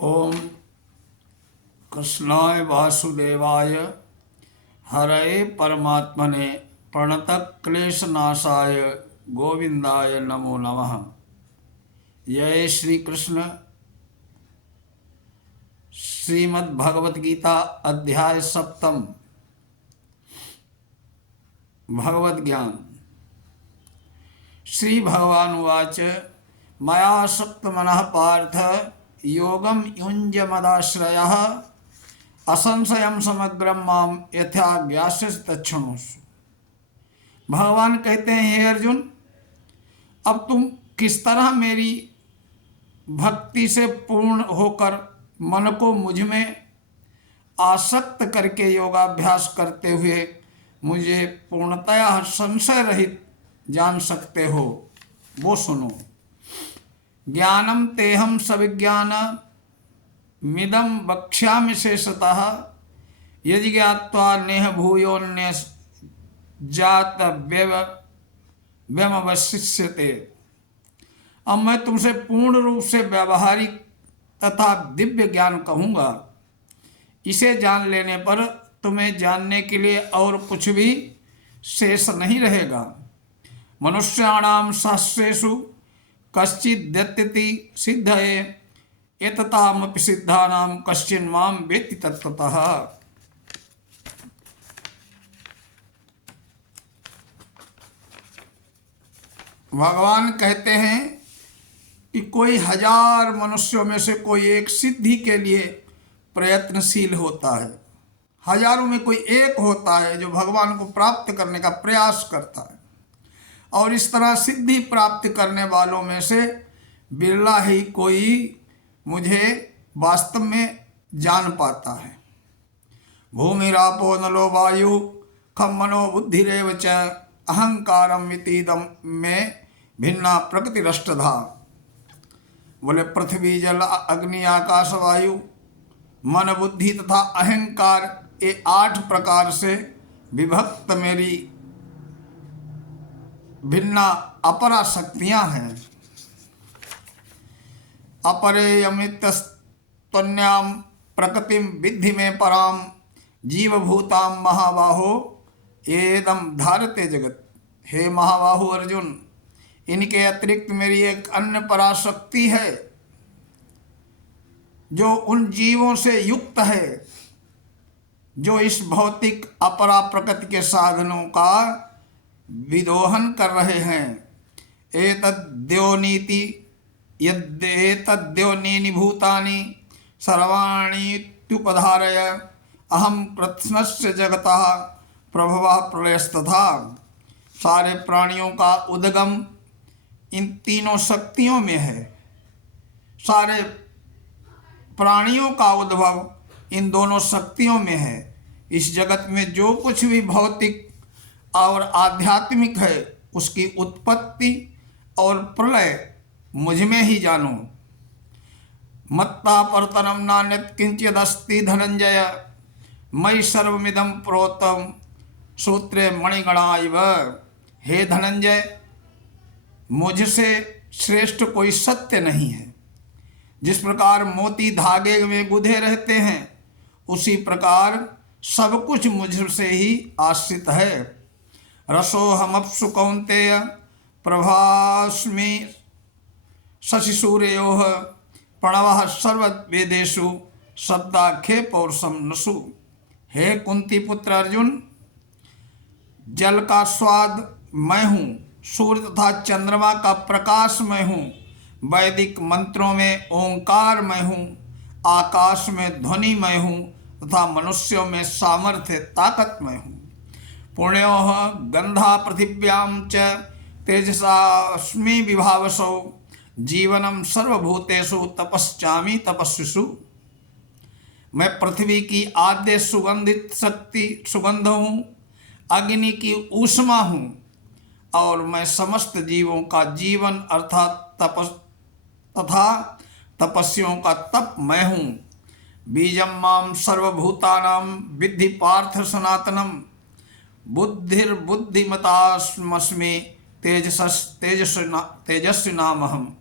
ओम कृष्णाय वासुदेवाय हरये परमात्मने प्रणतक्लेशनाशाय गोविंदाय नमो नमः। जय श्री कृष्ण। श्रीमद् भगवत गीता अध्याय सप्तम। भगवत ज्ञान। श्री भगवान उवाच मयासक्त मनः पार्थ योगम युञ्जमदाश्रयः असंशयम समग्रम माम यथा ज्ञास्यसि तच्छृणुषु। भगवान कहते हैं, हे अर्जुन, अब तुम किस तरह मेरी भक्ति से पूर्ण होकर मन को मुझ में आसक्त करके योगाभ्यास करते हुए मुझे पूर्णतया संशय रहित जान सकते हो, वो सुनो। ज्ञानम तेहम सविज्ञान मिदम वक्ष्यामि शेषतः यदि ज्ञात्वा नेह भूयोन्य जात व्यवशिष्यते। अब मैं तुमसे पूर्ण रूप से व्यावहारिक तथा दिव्य ज्ञान कहूँगा। इसे जान लेने पर तुम्हें जानने के लिए और कुछ भी शेष नहीं रहेगा। मनुष्याणाम सहस्रेषु कश्चिद्यत्यति सिद्धये एततामपि सिद्धानां कश्चिन् मां वेत्ति तत्त्वतः। भगवान कहते हैं कि कोई हजार मनुष्यों में से कोई एक सिद्धि के लिए प्रयत्नशील होता है। हजारों में कोई एक होता है जो भगवान को प्राप्त करने का प्रयास करता है, और इस तरह सिद्धि प्राप्त करने वालों में से बिरला ही कोई मुझे वास्तव में जान पाता है। भूमिरापो नलो वायु खम मनो बुद्धिरेव च अहंकारम इतीदम में भिन्ना प्रकृतिरष्टधा। बोले पृथ्वी जल अग्नि आकाश वायु मन बुद्धि तथा अहंकार, ये 8 प्रकार से विभक्त मेरी भिन्ना अपरा शक्तियां हैं। अपरेयमितस्तन्याम प्रकृतिम विद्धि में पराम जीवभूताम महाबाहो एदम धारते जगत। हे महाबाहु अर्जुन, इनके अतिरिक्त मेरी एक अन्य पराशक्ति है जो उन जीवों से युक्त है जो इस भौतिक अपरा प्रकृति के साधनों का विदोहन कर रहे हैं। एतद्योनीति यद्येतद्योनीनि भूतानि सर्वाणीत्युपधारय अहम कृत्स्नस्य जगतः प्रभवः प्रलयस्तथा। सारे प्राणियों का उद्गम इन तीनों शक्तियों में है। सारे प्राणियों का उद्भव इन दोनों शक्तियों में है। इस जगत में जो कुछ भी भौतिक और आध्यात्मिक है उसकी उत्पत्ति और प्रलय मुझ में ही जानो। मत्ता परतरम नान्यत् किंचिदस्ति धनंजय मयि सर्वमिदं प्रोतम सूत्रे मणिगणा इव। हे धनंजय, मुझसे श्रेष्ठ कोई सत्य नहीं है। जिस प्रकार मोती धागे में गुंथे रहते हैं उसी प्रकार सब कुछ मुझसे ही आश्रित है। रसोहमप्सु कौन्तेय प्रभास्मि शशिसूर्योः प्रणवः सर्ववेदेषु शब्दाख्ये पौरुषं नसु। हे कुंती पुत्र अर्जुन, जल का स्वाद मैं हूँ, सूर्य तथा चंद्रमा का प्रकाश मैं हूँ, वैदिक मंत्रों में ओंकार मैं हूँ, आकाश में ध्वनि मैं हूँ तथा मनुष्यों में सामर्थ्य ताकत मैं हूँ। पुण्योः गंधा पृथिव्यां च तेजसास्मि विभावसौ जीवनम सर्वभूतेषु तपस्यामि तपस्विषु। मैं पृथ्वी की आद्य सुगंधित सुगंध हूँ, अग्नि की ऊष्मा हूँ, और मैं समस्त जीवों का जीवन अर्थात तथा तपस्वियों का तप मैं हूँ। बीजम माम सर्वभूतानां विद्धि पार्थ सनातनम बुद्धिर्बुद्धिमतास्मि तेजस्वी नामहम।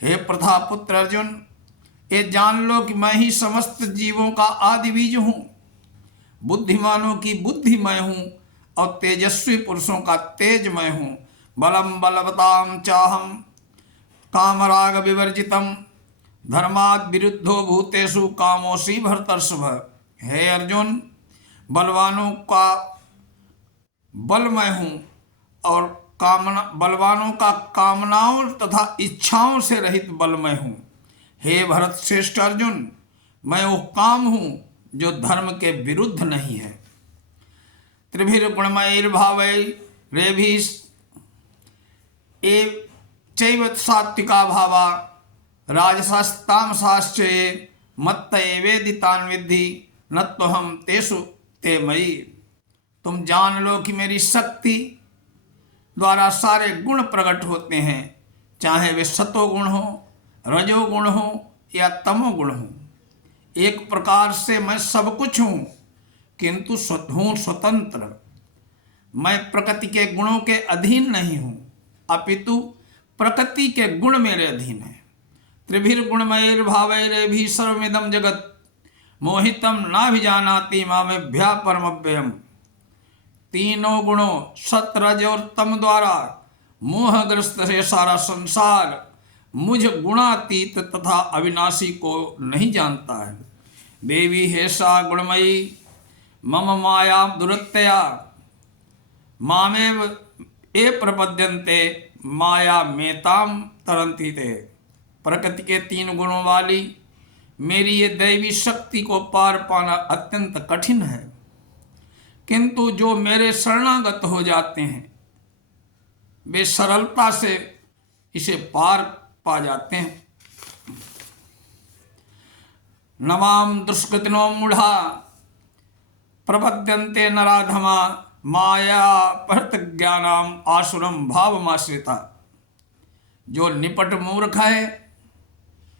हे प्रथापुत्र अर्जुन, ये जान लो कि मैं ही समस्त जीवों का आदि बीज हूँ, बुद्धिमानों की बुद्धि मैं हूँ और तेजस्वी पुरुषों का तेज मैं हूँ। बलम बलवताम चाहम कामराग विवर्जितम धर्माद विरुद्धो भूतेषु कामोसी भरतर्षभ। हे अर्जुन, बलवानों का बल मैं हूँ और बलवानों का कामनाओं तथा इच्छाओं से रहित बल मैं हूँ। हे भरत श्रेष्ठ अर्जुन, मैं वो काम हूँ जो धर्म के विरुद्ध नहीं है। त्रिभिर गुणमयैर्भावै रेभिः चैव सात्विका भावा राजसास्तामसाश्च ये मत्त एवेदि तान् विद्धि न त्वहं तेषु ते मयि। तुम जान लो कि मेरी शक्ति द्वारा सारे गुण प्रकट होते हैं, चाहे वे सतोगुण हो, रजोगुण हो या तमोगुण हो। एक प्रकार से मैं सब कुछ हूँ, किंतु हूँ स्वतंत्र। मैं प्रकृति के गुणों के अधीन नहीं हूँ, अपितु प्रकृति के गुण मेरे अधीन है। त्रिभिर गुणमयैर्भावैरेभिः सर्वमिदं जगत् मोहितं नाभिजानाति मामेभ्यः परमव्ययम्। तीनों गुणों सत रज और तम द्वारा मोहग्रस्त है सारा संसार मुझ गुणातीत तथा अविनाशी को नहीं जानता है। देवी हेषा गुणमयी मम माया दुरत्यया मामेव ये प्रपद्यन्ते माया मेताम तरंती ते। प्रकृति के तीन गुणों वाली मेरी ये दैवी शक्ति को पार पाना अत्यंत कठिन है, किंतु जो मेरे शरणागत हो जाते हैं वे सरलता से इसे पार पा जाते हैं। नमाम दुष्कृतिनो मूढ़ा प्रपद्यन्ते नराधमा माया परत ज्ञानाम आसुरम भावमाश्रिता। जो निपट मूर्ख है,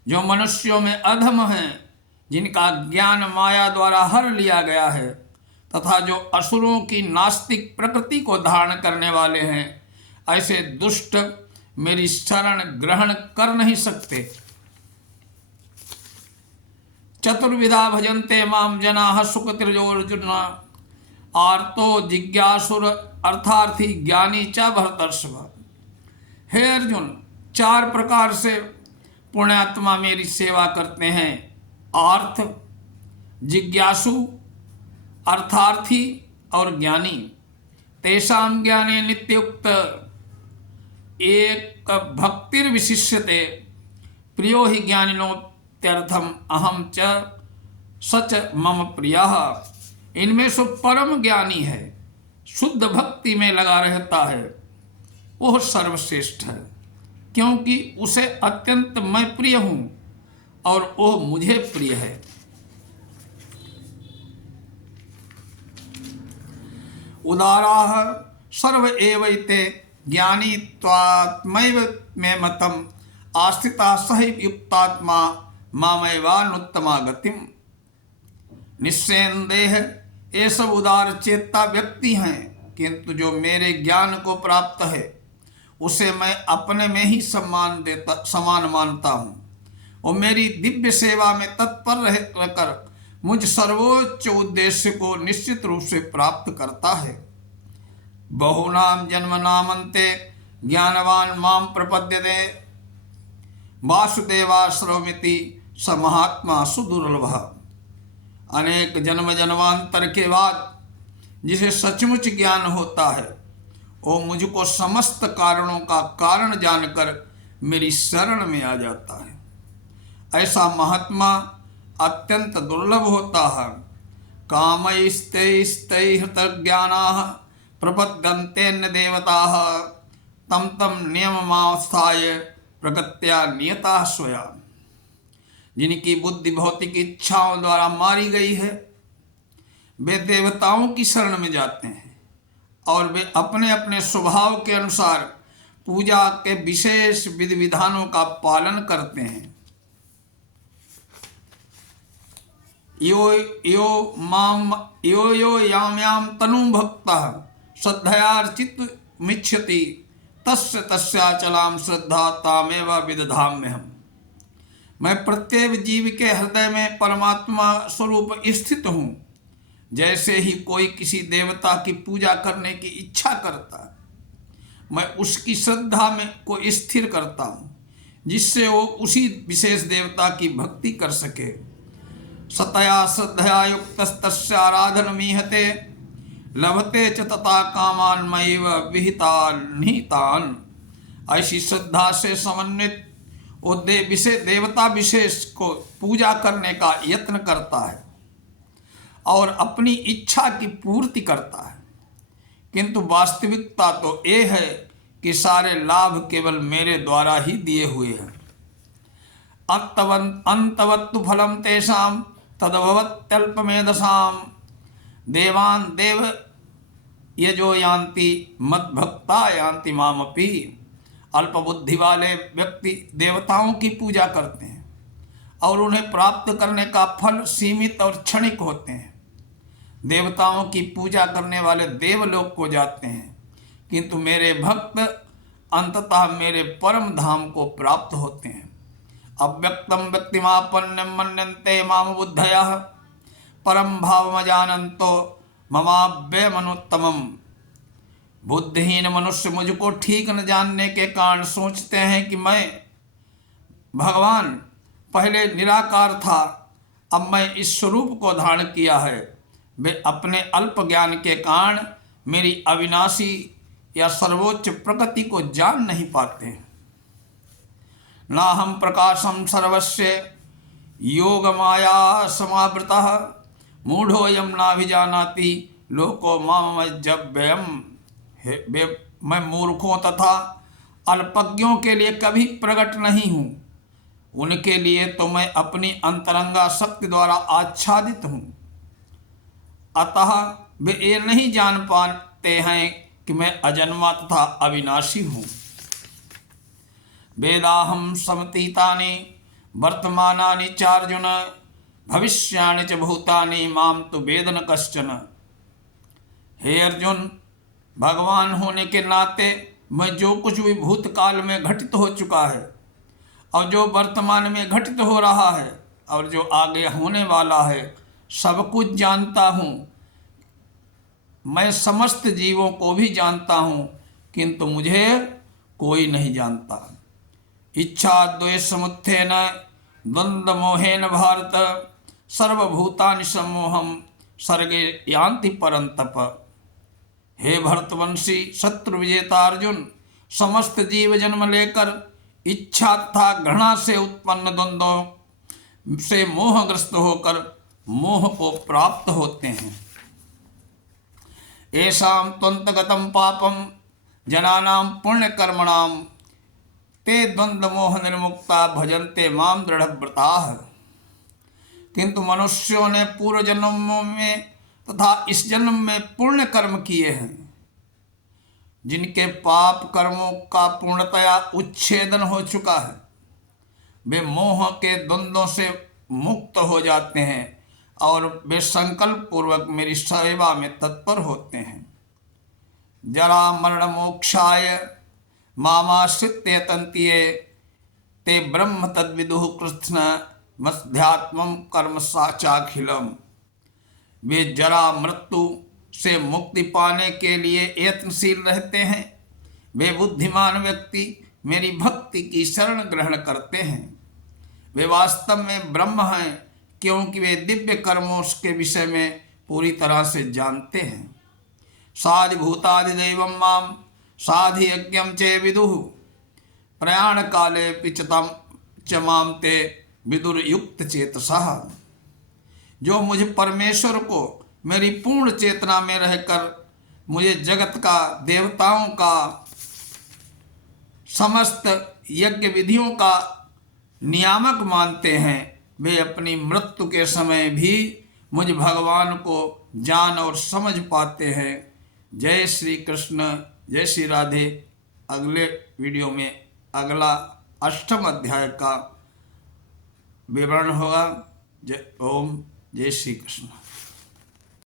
जो मनुष्यों में अधम है, जिनका ज्ञान माया द्वारा हर लिया गया है, तथा जो असुरों की नास्तिक प्रकृति को धारण करने वाले हैं, ऐसे दुष्ट मेरी शरण ग्रहण कर नहीं सकते। चतुर्विधा भजन्ते माम जनाः सुकृतिर्जोर्जुन आर्तो जिज्ञासुर अर्थार्थी ज्ञानी च भरतर्षभ। हे अर्जुन, चार प्रकार से पुण्यात्मा मेरी सेवा करते हैं, आर्थ, जिज्ञासु, अर्थार्थी और ज्ञानी। तेषां ज्ञाने नित्युक्त एक भक्तिर्विशिष्यते प्रियो हि ज्ञानिनोत्यर्थम अहम च सच मम प्रियः। इनमें से परम ज्ञानी है, शुद्ध भक्ति में लगा रहता है, वह सर्वश्रेष्ठ है, क्योंकि उसे अत्यंत मैं प्रिय हूँ और वह मुझे प्रिय है। उदाराः सर्व एवैते ज्ञानी त्वात्मैव मे मतम् आस्थिता सहि युक्तात्मा मामैवानुत्तमा गतिम्। निस्संदेह ये सब उदार चेता व्यक्ति हैं, किंतु जो मेरे ज्ञान को प्राप्त है उसे मैं अपने में ही समान मानता हूँ। और मेरी दिव्य सेवा में तत्पर रहकर मुझ सर्वोच्च उद्देश्य को निश्चित रूप से प्राप्त करता है। बहूनां जन्मनामन्ते ज्ञानवान माम प्रपद्यते वासुदेवाश्रमिति स महात्मा सुदुर्लभः। अनेक जन्म जन्मांतर के बाद जिसे सचमुच ज्ञान होता है, वो मुझको समस्त कारणों का कारण जानकर मेरी शरण में आ जाता है। ऐसा महात्मा अत्यंत दुर्लभ होता है। कामैस्तैस्तैः हृतज्ञानाः प्रपद्यन्तेऽन्य देवताः तम तम नियममास्थाय प्रकृत्या नियता स्वया। जिनकी बुद्धि भौतिक इच्छाओं द्वारा मारी गई है, वे देवताओं की शरण में जाते हैं और वे अपने अपने स्वभाव के अनुसार पूजा के विशेष विधि विधानों का पालन करते हैं। यो याम याम तनु भक्तः श्रद्धयार्चित मिच्छति तस्य तस्याचलाम श्रद्धा तामेव विदधाम्यहम्। मैं प्रत्येक जीव के हृदय में परमात्मा स्वरूप स्थित हूँ। जैसे ही कोई किसी देवता की पूजा करने की इच्छा करता है, मैं उसकी श्रद्धा में को स्थिर करता हूँ, जिससे वो उसी विशेष देवता की भक्ति कर सके। सतया श्रद्धया युक्तस्तस्य आराधनमीहते लभते च तथा कामान मयैव विहितान् निहितान्। ऐसी श्रद्धा से समन्वित वो देवता विशेष को पूजा करने का यत्न करता है और अपनी इच्छा की पूर्ति करता है, किंतु वास्तविकता तो ये है कि सारे लाभ केवल मेरे द्वारा ही दिए हुए हैं। अंतवत्तु फलम तेषाम तदभवत्यल्पमेधसाम देवान देव यजो यान्ति मद्भक्ता यान्ति मामपि। अल्प बुद्धि वाले व्यक्ति देवताओं की पूजा करते हैं और उन्हें प्राप्त करने का फल सीमित और क्षणिक होते हैं। देवताओं की पूजा करने वाले देवलोक को जाते हैं, किंतु मेरे भक्त अंततः मेरे परम धाम को प्राप्त होते हैं। अव्यक्तम व्यक्तिमापन्नम मन्यन्ते माम बुद्धयः परम भावमजानन्तो ममाव्ययमनुत्तमम्। बुद्धिहीन मनुष्य मुझको ठीक न जानने के कारण सोचते हैं कि मैं भगवान पहले निराकार था, अब मैं इस स्वरूप को धारण किया है। वे अपने अल्प ज्ञान के कारण मेरी अविनाशी या सर्वोच्च प्रकृति को जान नहीं पाते। ना हम प्रकाशम सर्वस्य योग माया समावृतः मूढ़ोऽयं नाभिजानाति लोको मामजव्ययम्। मैं मूर्खों तथा अल्पज्ञों के लिए कभी प्रकट नहीं हूँ, उनके लिए तो मैं अपनी अंतरंगा शक्ति द्वारा आच्छादित हूँ। अतः वे ये नहीं जान पाते हैं कि मैं अजन्मा तथा अविनाशी हूँ। वेदाहं समतीतानि वर्तमानानि चार्जुन भविष्याणि च भूतानि माम तो वेद न कश्चन। हे अर्जुन, भगवान होने के नाते मैं जो कुछ भी भूतकाल में घटित हो चुका है और जो वर्तमान में घटित हो रहा है और जो आगे होने वाला है, सब कुछ जानता हूँ। मैं समस्त जीवों को भी जानता हूँ, किंतु मुझे कोई नहीं जानता। इच्छा द्वेष समुत्थेन द्वंद्व मोहेन भारत सर्वभूतानि सम्मोहम सर्गे यान्ति परंतप। हे भरतवंशी शत्रु विजेता अर्जुन, समस्त जीव जन्म लेकर इच्छा तथा घृणा से उत्पन्न द्वंद्वों से मोहग्रस्त होकर मोह को प्राप्त होते हैं। येषां त्वन्तगतं पापं जनानां पुण्यकर्मणां ते द्वंद्व मोह निर्मुक्ता भजन्ते माम दृढ़व्रताः। किंतु मनुष्यों ने पूर्व जन्मों में तथा इस जन्म में पुण्य कर्म किए हैं, जिनके पाप कर्मों का पूर्णतया उच्छेदन हो चुका है, वे मोह के द्वंद्वों से मुक्त हो जाते हैं और वे संकल्प पूर्वक मेरी सेवा में तत्पर होते हैं। जरा मरण मोक्षाय मामाश्रित्य यतन्ति ते ब्रह्म तद्विदुः कृष्ण मध्यात्मं कर्म साचाखिलम। वे जरा मृत्यु से मुक्ति पाने के लिए यत्नशील रहते हैं। वे बुद्धिमान व्यक्ति मेरी भक्ति की शरण ग्रहण करते हैं। वे वास्तव में ब्रह्म हैं, क्योंकि वे दिव्य कर्मों के विषय में पूरी तरह से जानते हैं। साधिभूतादिदैवं माम साधियज्ञं चे विदुः प्रयाण काले पिचतम च माम ते विदुर युक्त चेतसः। जो मुझ परमेश्वर को मेरी पूर्ण चेतना में रहकर मुझे जगत का, देवताओं का, समस्त यज्ञ विधियों का नियामक मानते हैं, वे अपनी मृत्यु के समय भी मुझ भगवान को जान और समझ पाते हैं। जय श्री कृष्ण, जय श्री राधे। अगले वीडियो में अगला 8वां अध्याय का विवरण होगा। जय ओम, जय श्री कृष्ण।